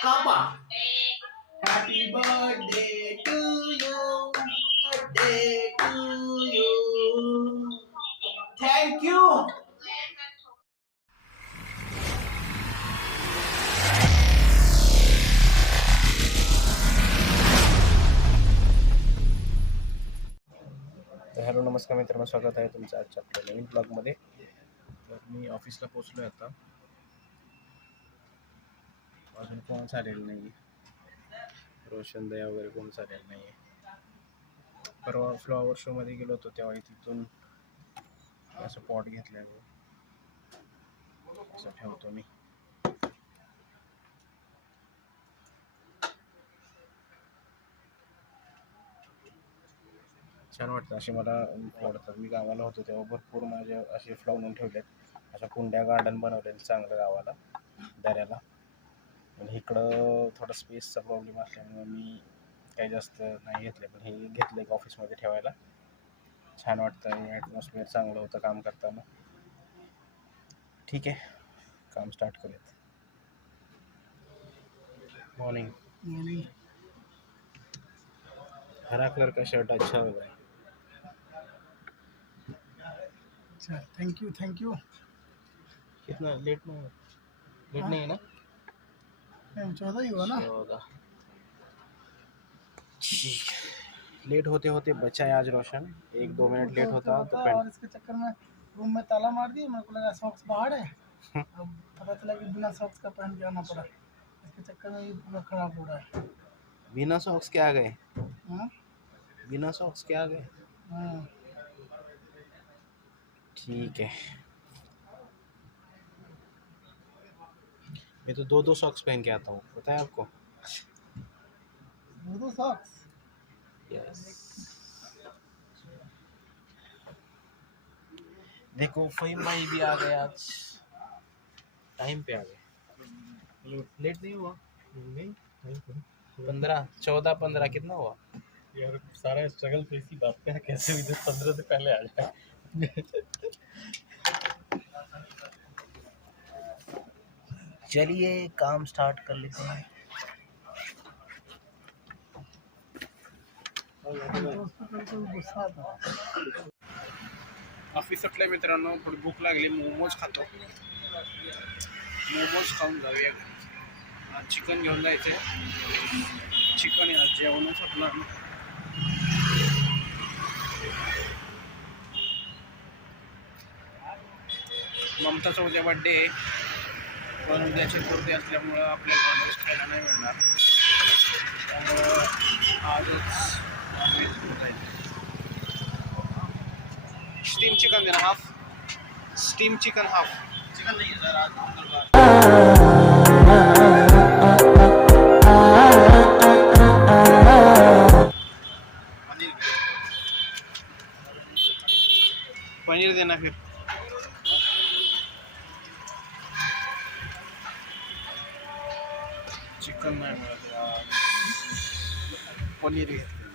Kappa. Happy birthday to you. Birthday to you. Thank you. Hello नमस्कार मित्रांनो, स्वागत आहे तुमचं आजच्या आपल्या नवीन ब्लॉगमध्ये. तर मी ऑफिसला पोचलो आहे आता. अजून कोण चालेलं नाही, रोशन दया वगैरे कोण चालेलं नाही. परवा फ्लॉवर शोमध्ये गेलो होतो तेव्हा तिथून असं पॉट घेतल्यावर असं ठेवतो मी. छान वाटतं, असे मला आवडतात. मी गावाला होतो तेव्हा भरपूर माझे असे फ्लॉवर ठेवलेत, अशा कुंड्या गार्डन बनवलेलं चांगलं गावाला दऱ्याला. आणि इकडं थोडा स्पेसचा प्रॉब्लेम असल्यामुळे मी काही जास्त नाही घेतले, पण हे घेतलं एक ऑफिसमध्ये ठेवायला. छान वाटतं आणि ॲटमॉस्फिअर चांगलं होतं काम करताना. ठीक आहे, काम स्टार्ट करूयात. मॉर्निंग. हरा कलर का शर्ट अच्छा होगा. अच्छा, थैंक यू. कितना लेट नहीं है ना? 14 ही हुआ ना. 14. ठीक. लेट होते होते बचा है आज रोशन. 1-2 मिनट लेट होता तो और इसके चक्कर में रूम में ताला मार दिया. मेरे को लगा सॉक्स बाहर है, अब पता चला कि बिना सॉक्स का पहन के आना पड़ा. इसके चक्कर में ये पूरा खराब हो रहा है. बिना सॉक्स के आ गए. हाँ बिना सॉक्स के आ गए. हाँ. ठीक है. मैं तो 2-2 सॉक्स पहन के आता हूँ, पता है आपको? 2 सॉक्स. यस. देखो फहीम भाई भी आ गए आज, टाइम पे आ गए. लेट नहीं हुआ? नहीं 15 कितना हुआ? यार, सारा स्ट्रगल तो इसी बात पे है, कैसे भी 15 से पहले आ जाए. चलिए काम स्टार्ट कर लेते हैं. गुस्सा आता. ऑफिस सुटले मित्रांनो, थोडी भूक लागली, मोमोज खातो. मोमोज खाऊन जाऊया. आज चिकन घेऊन जायचं आहे. चिकन आज जेवणच आपलं. ममताचा उद्या बड्डे आहे, पण उद्या चतुर्थी असल्यामुळं आपल्याला नॉनव्हेज खायला नाही मिळणार. त्यामुळं आजच नॉनव्हेज घेऊन जायचं. स्टीम चिकन देना half. Steam chicken half. Chicken नहीं है सर, आज मंगलवार. पनीर देना फिर. चिकन नाही मिळत यार, पनीर घेतलं.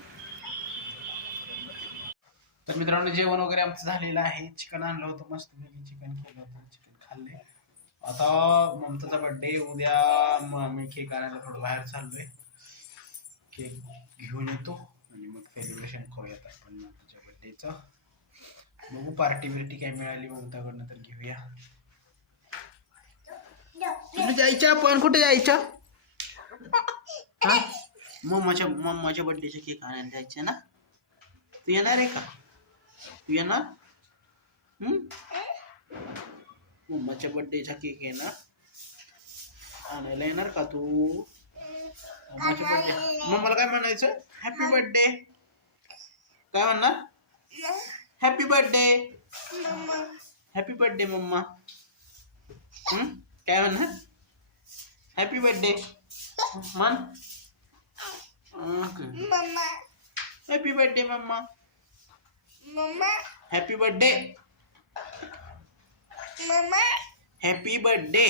तर मित्रांनो, जेवण वगैरे आमचं झालेलं आहे. चिकन आणलं होतं, मस्त चिकन केलं होतं, चिकन खाल्ले. आता ममताचा बड्डे उद्या, मी केक आणायला थोडं बाहेर चाललोय. केक घेऊन येतो आणि मग सेलिब्रेशन करूयात आपण ममताच्या बड्डेचं. बघू पार्टी बिर्टी काय मिळाली ममताकडनं तर घेऊया. कुठे जायचं आपण? कुठे जायचं? मम्माच्या बड्डेचा केक आणायला जायचं ना? तू येणार आहे का? तू येणार? मम्माच्या बड्डेचा केक आहे ना, आणायला येणार का तू? मम्माच्या बड्डे. मम्माला काय म्हणायचं? Happy birthday. काय म्हणणार? Happy birthday. Happy birthday mamma. काय म्हणणार? हॅपी बर्थडे म्हण. Happy birthday mamma. Happy birthday. Happy birthday.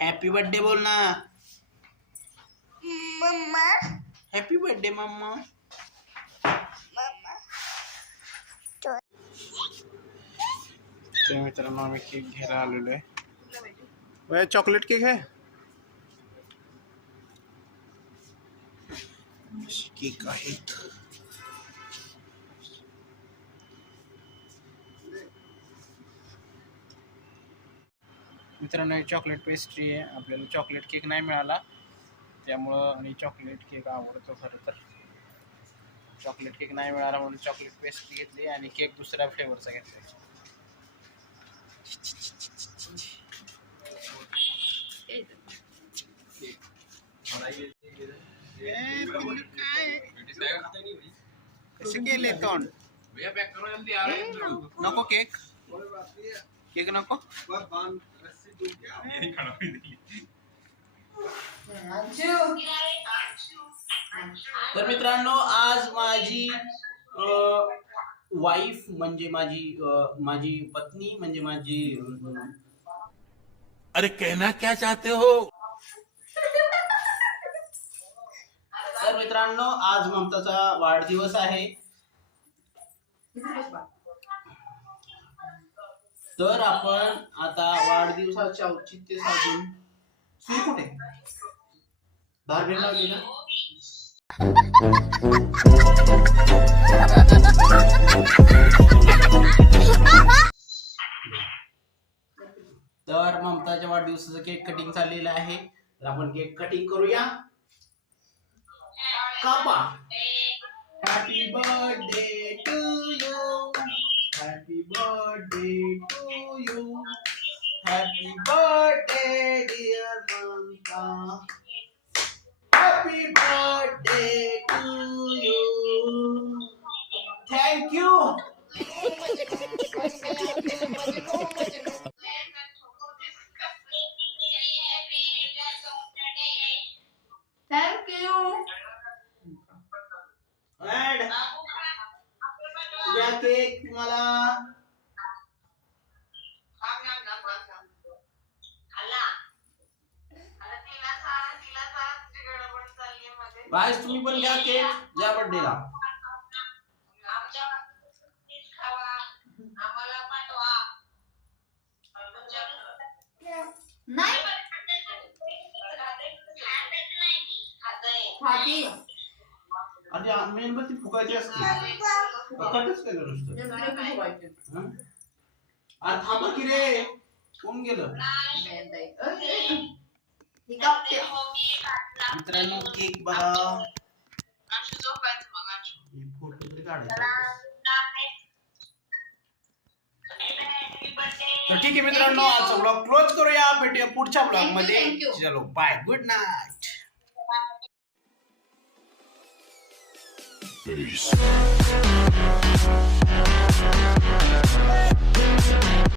Happy birthday बोल ना. Happy birthday mamma. तर मित्रांनो, आम्ही केक घ्यायला आलेलो आहे. चॉकलेट केक है? केक आहेत. मित्रांनो चॉकलेट पेस्ट्री आहे. आपल्याला चॉकलेट केक नाही मिळाला त्यामुळं, आणि चॉकलेट केक आवडतो खरं तर. चॉकलेट केक नाही मिळाला म्हणून चॉकलेट पेस्ट्री घेतली आणि केक दुसऱ्या फ्लेवरचा घेतला. कसे केले तोंड? नको केक, केक नको. तर मित्रांनो आज माझी वाईफ म्हणजे माझी पत्नी म्हणजे माझी अरे कहना क्या चाहते हो? तर मित्रांनो आज ममताचा वाढदिवस आहे. तर आपण आता वाढदिवसाचे औचित्य साधून सुई कुठे दारबेल लावली ना. तर ममताच्या वाढदिवसाचं केक कटिंग चाललेलं आहे. तर आपण केक कटिंग करूया. कापा. Happy birthday to you, happy birthday to you, happy birthday dear Mamta, happy birthday to you. Thank you. या केक तुम्हाला. गाइस तुम्ही पण घ्या केक या बर्थडेला. अरे मेणबत्ती फुकायची असते. कटच केलं नुसतं. अरे थांबा की रे, कोण गेलं? मित्रांनो केक बघा. फोटो तरी काढायचा. तर ठीक आहे मित्रांनो आजचा ब्लॉग क्लोज करूया. भेटूया पुढच्या ब्लॉग मध्ये. चलो बाय, गुड नाईट. Peace.